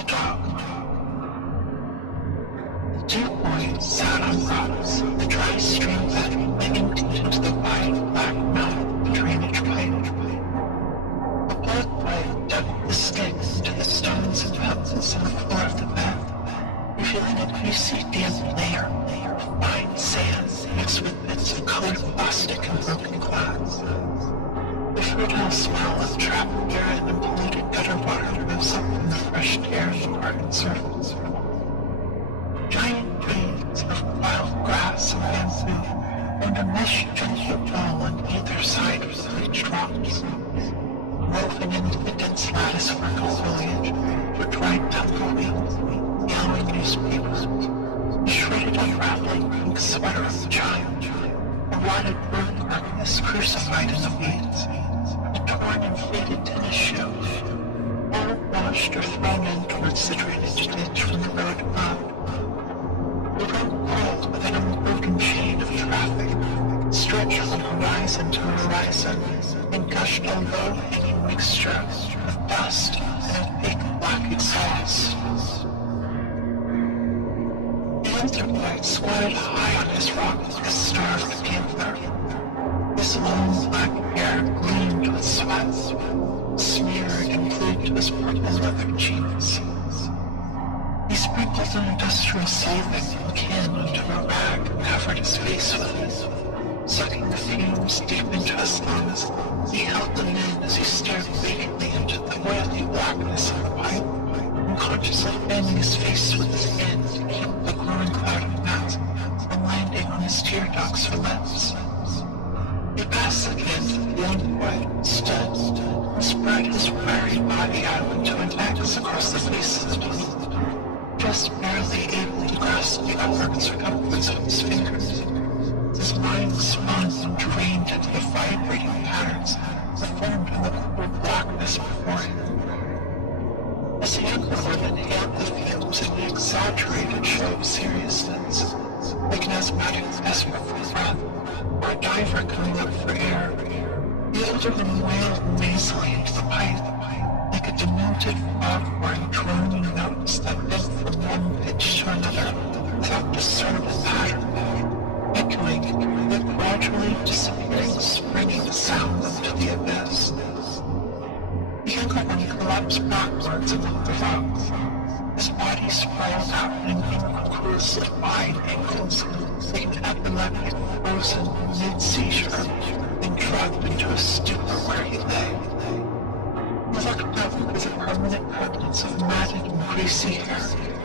the dog. The two boys sat on rocks, the dry stream bed that emptied into the wide black mouth of the drainage pipe. The black boy dug the sticks into the stones and pebbles on the floor of the bed, revealing a greasy, damp layer of fine sand mixed with bits of colored plastic and broken glass. The fertile smell of trapped urine and polluted gutter water rose up from the fresh air of the garden surface. Giant reeds of wild grass and bamboo formed a mesh-jungle wall on either side of the bleached rocks. Woven into the dense latticework of foliage were dried tumbleweeds, yellowing newspapers, a shredded unraveling pink sweater of a child, a rotted bird carcass crucified in the weeds, a torn and faded tennis shoe, all washed or thrown in towards the drainage ditch from the road above. The road crawled with an unbroken chain of traffic, stretched from horizon to horizon, and gushed a low-hanging mixture of dust and a thick black exhaust. The other boy squatted high on his rock like a starved panther. His long black hair gleamed with sweat, smeared and glued to his purple leather jeans. He sprinkled an industrial solvent can onto a rag and covered his face with it. Sucking the fumes deep into his lungs, he held them in as he stared vacantly into the oily blackness of the pipe, unconsciously fanning his face with his hand to keep the growing cloud of gnats from landing on his tear ducts or lips. He passed the can to the one boy, stood, and spread his weary body out into an X across the face of the tunnel, just barely able to grasp the upward circumference of his fingers. His mind spun and drained into the vibrating patterns that formed in the cool blackness before him. As the younger one inhaled the fumes in an exaggerated show of seriousness, like an asthmatic desperate for breath, or a diver coming up for air, the older one wailed nasally into the pipe, like a demented foghorn droning notes that bent from one pitch to another without discernible pattern, echoing the gradually disappearing springing sound into the abyss. The younger one collapsed backwards among the rocks, his body sprawled out in incongruously wide angles, like an epileptic frozen mid-seizure, then dropped into a stupor where he lay. He looked up with a permanent prevalence of matted and greasy hair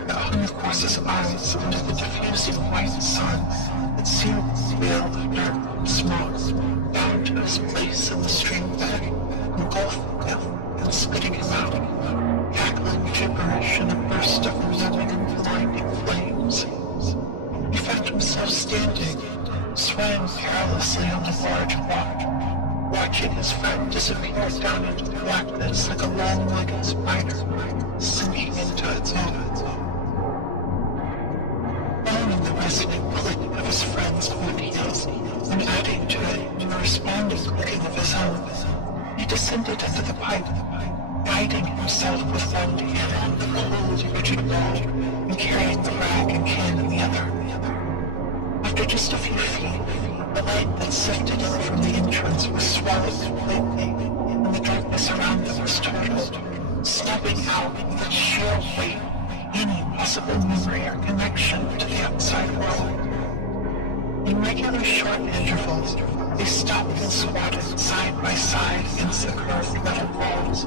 that hung across his eyes under the diffusing white sun that sealed the veil of dirt and smoke down to his place in the stream bed, engulfing him and spitting him out, cackling gibberish in a burst of living and blinding flames. He found himself standing, swaying perilously on the large rock, watching his friend disappear down into the blackness like a long-legged spider, sinking into its own. Following the resonant click of his friend's boot heels, and adding to it the responding clicking of his own, he descended into the pipe, guiding himself with one hand on the cold, rigid wall, and carrying the rag and can in the other. After just a few feet, the light that sifted in from the entrance was swallowed completely, and the darkness around them was total, snubbing out with its sheer weight any possible memory or connection to the outside world. In regular short intervals, they stopped and squatted side by side against the curved metal walls,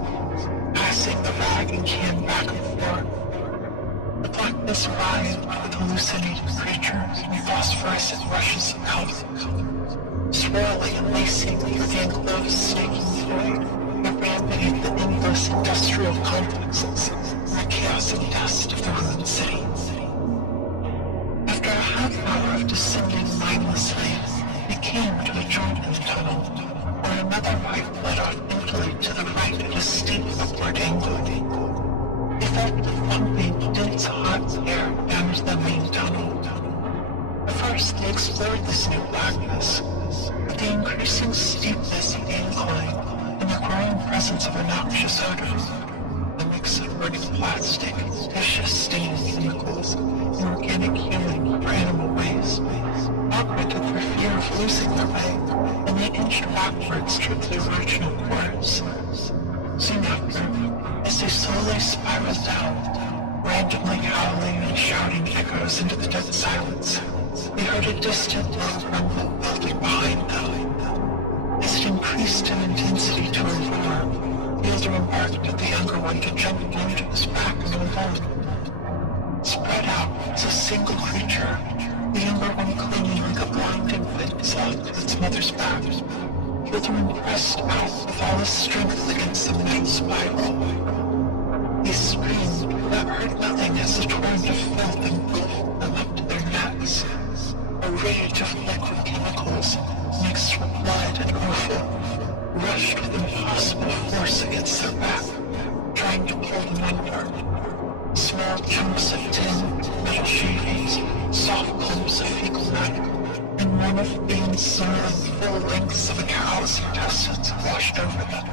passing the rag and can back and forth. The blackness writhed with hallucinated creatures and phosphorescent rushes of color, swirling and lacing through the enclosed snaking void that ran beneath the endless industrial complexes and the chaos and dust of the ruined city. After a half hour of descending mindlessly, they came to a joint in the tunnel, where another pipe led off emptily to the right at a steep upward angle. They felt the pumping, dense hot air down to the main tunnel. At first, they explored this new blackness, but the increasing steepness of the incline and the growing presence of a noxious odor, the mix of burning plastic, vicious stinging chemicals, and organic healing for animal waste, augmented their fear of losing their way, and they inched backwards toward the original course. Soon after, as they slowly spiraled down, randomly howling and shouting echoes into the dead silence, they heard a distant low rumble building behind them. As it increased in intensity to a roar, the elder embarked at the younger one to jump onto his back and hold. Spread out as a single creature, the younger one clinging like a blind infant clung to its mother's back. The elder one pressed out with all his strength against the metal spiral. He screamed, but heard nothing as the torrent of filth engulfed them up to their necks. A rage of liquid chemicals, mixed with blood and offal, rushed with impossible force against their back, trying to pull them under. Small chunks of tin, metal shavings, soft clumps of fecal matter, and one of being snarling full lengths of a cow's intestines washed over them.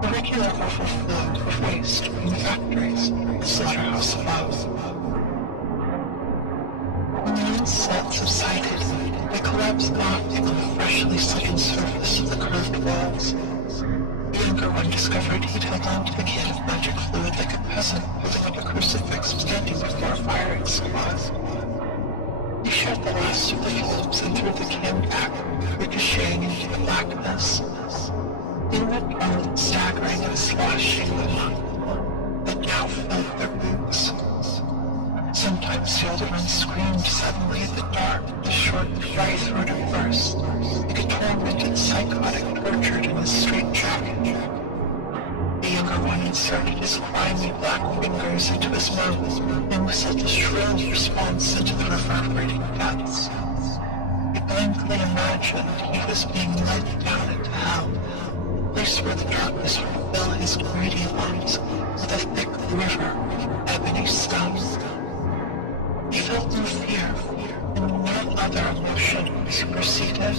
The regular overflow of waste from the factories, the slaughterhouse above. When the onset subsided, they collapsed off on the freshly slitting surface of the curved walls. The younger one discovered he'd held on to the can of magic fluid like a peasant holding up a crucifix standing before a firing squad. He shot the last of the fumes and threw the can back, ricocheting into the blackness. They went on, staggering and sloshing along, but now filled their boots. Sometimes the older one screamed suddenly at the dark, the short, dry-throated burst, like a tormented psychotic tortured in a straitjacket. The younger one inserted his grimy black fingers into his mouth and whistled a shrill response into the reverberating depths. He blankly imagined he was being led down into hell, a place where the darkness would fill his greedy lungs with a thick river of ebony scum. He felt no fear, and no other emotion superseded,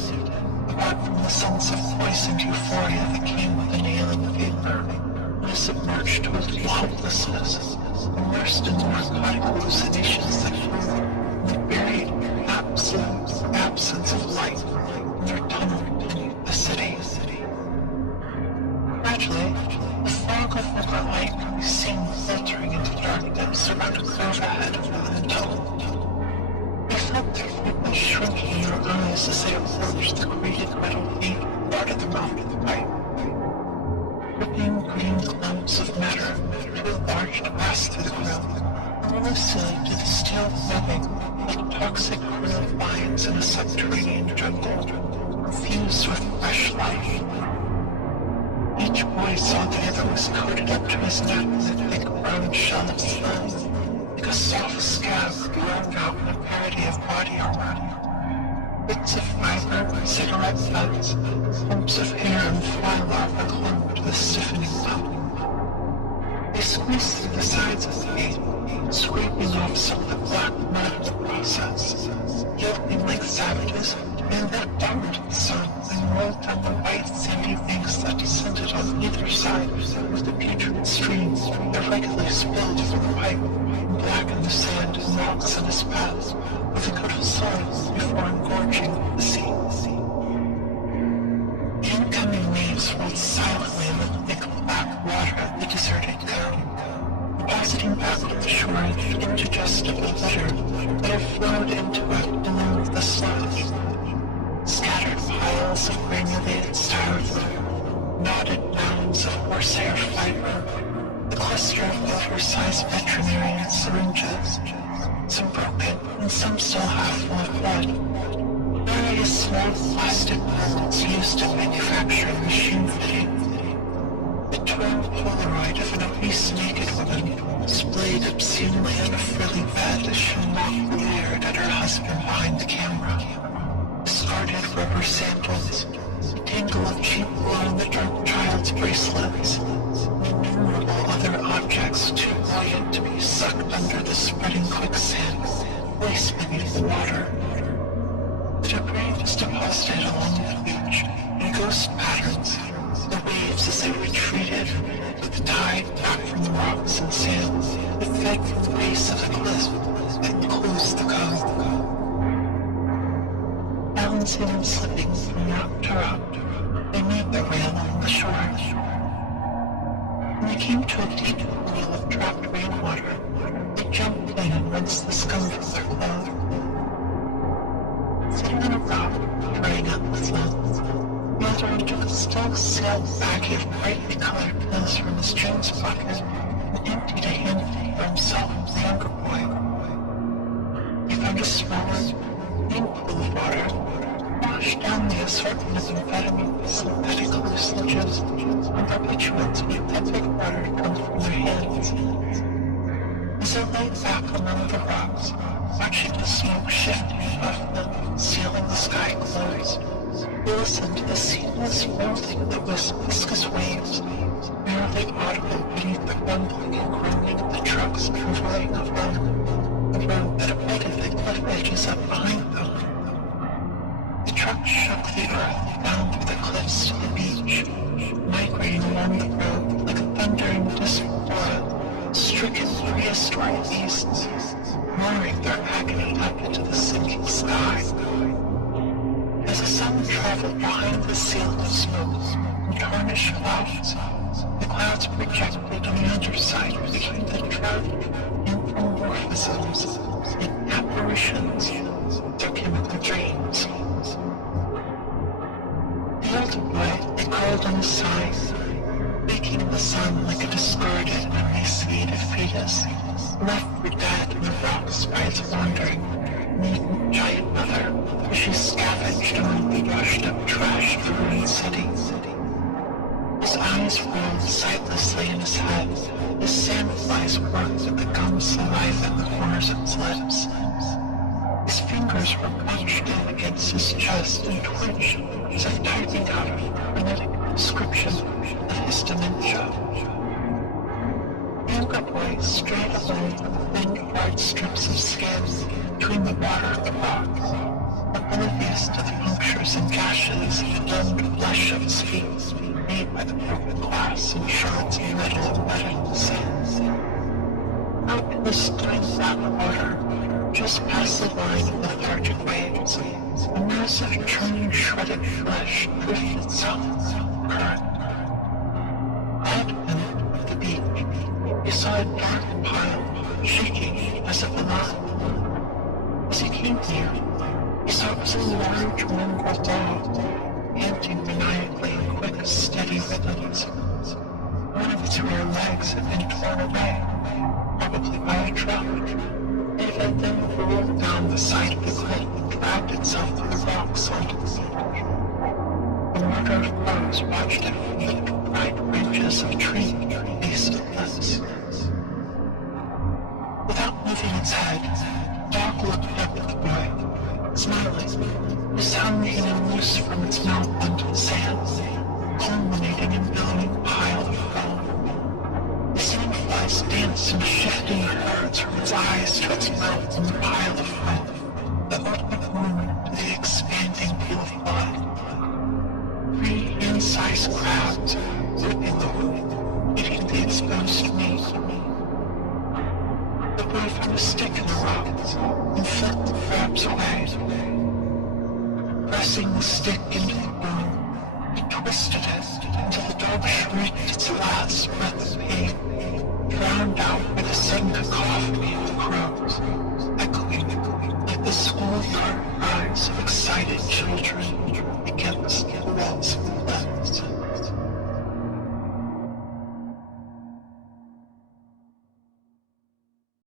apart from the sense of poisoned euphoria that came with the nailing vapor, and submerged to its helplessness, immersed in the narcotic hallucinations that grew in the buried, absolute absence of light in their tunnel beneath the city. Gradually, the fog of river light could be seen filtering into the dark depths around a curve ahead of the tunnel. They felt their frequent shrinking in their eyes as they approached the grated metal gate that guarded the mouth of the pipe. Dripping green clouds of matter too large to pass through the grill, unlistened to the steel webbing like toxic krill vines in a subterranean jungle, infused with fresh life. Each boy saw the other was coated up to his neck with a thick brown shell of slime, like a soft scab grown out in a parody of body armor. Bits of fiber, cigarette butts, clumps of hair and fly larvae clung to the stiffening mouth. They squeezed through the sides of the gate, scraping off some of the black mud of the process, yelping like savages, and leapt down into the sun and rolled down the white sandy banks that descended on either side of the putrid stream that regularly spilled from the pipe and blackened the sand and rocks in his path with a coat of soil before engorging the sea. The incoming waves rolled silently in the thick black water of the deserted town, depositing back on the shore the indigestible litter that had flowed into it along with the sludge. Scattered piles of granulated styrofoam, knotted mounds of horsehair fiber, the cluster of oversized veterinarian syringes, some broken and some still half full of blood, various small plastic molds used in manufacturing machine fitting. The torn Polaroid of an obese naked woman splayed obscenely on a frilly bed as she mocked leered at her husband behind the camera. Discarded rubber sandals, a tangle of cheap glow-in-the-dark child's bracelets, and innumerable other objects too buoyant to be sucked under the spreading quicksand, placed beneath the water. The debris was deposited along the beach in ghost patterns, the waves as they retreated, with the tide back from the rocks and sand that fed from the base of the cliff and closed the cove. Balancing and slipping from rock to rock, they made their way along the shore. When they came to a deep pool of trapped rainwater, they jumped in and rinsed the scum from their clothes. Sitting on a rock, drying out the flood, Mildred took a still sealed baggie of brightly colored pills from his jeans pocket and emptied a handful for himself and the younger boy. He found a smaller, clean pool of water, washed down the assortment of amphetamines, synthetic hallucinogens, and barbiturates made epic water come from their hands. As they lay back among the rocks, watching the smoke shifting above them, sealing the sky closed, they listened to the seamless rolling of the viscous waves, barely audible beneath the rumbling and groaning of the trucks convoying along the road that abutted the cliff edges up behind them. The truck shook the earth down through the cliffs to the beach, migrating along the road like a thundering discord, stricken prehistoric beasts, roaring their agony up into the sinking sky. As the sun traveled behind the ceiling of smoke and tarnished clouds, the clouds projected on the underside became the drought anthropomorphisms and apparitions of their chemical dreams. The older boy lay curled on his side, baking in the sun like a discarded and emaciated fetus, left for dead in the rocks by its wandering, needing giant mother as she scavenged among the washed-up trash of the ruined city. His eyes rolled sightlessly in his head as sandflies worked at the gum saliva in the corners of his lips. His fingers were bunched in against his chest and twitched as if typing out a frenetic description of his dementia. The younger boy strayed along the thin, hard strips of skin between the water and the rocks, oblivious to the punctures and gashes of the domed flesh of his feet made by the broken glass and shards of metal embedded in the sand. Out in the stunning black water, just past the line of lethargic waves, a mass of churning shredded flesh drifted south of the current. Headwind of the beach, he saw a dark pile shaking as if alive. As he came near, he saw it was a large mongrel dog, panting maniacally in quick, steady rhythms. One of its rear legs had been torn away, probably by a truck. It had then rolled down the side of the cliff and dragged itself through the rocks onto the beach. The murdered crows watched it from the bright branches of trees at the base of the cliffs. Without moving its head, the dog looked up at the boy, smiling, his tongue hanging loose from its mouth onto the sand, culminating in a billowing pile of foam. The sandflies danced in shifting herds from its eyes to its mouth in the pile of foam, the ultimate moment to the expanding pool of blood. 3 hand-sized crabs ripping the wound, eating the exposed meat. The boy found a stick in the rock and flicked the crabs away. Pressing the stick into the wound, he twisted it until the dog shrieked its last breath of pain, drowned out by the sudden cacophony of the crows, echoing like the schoolyard cries of excited children.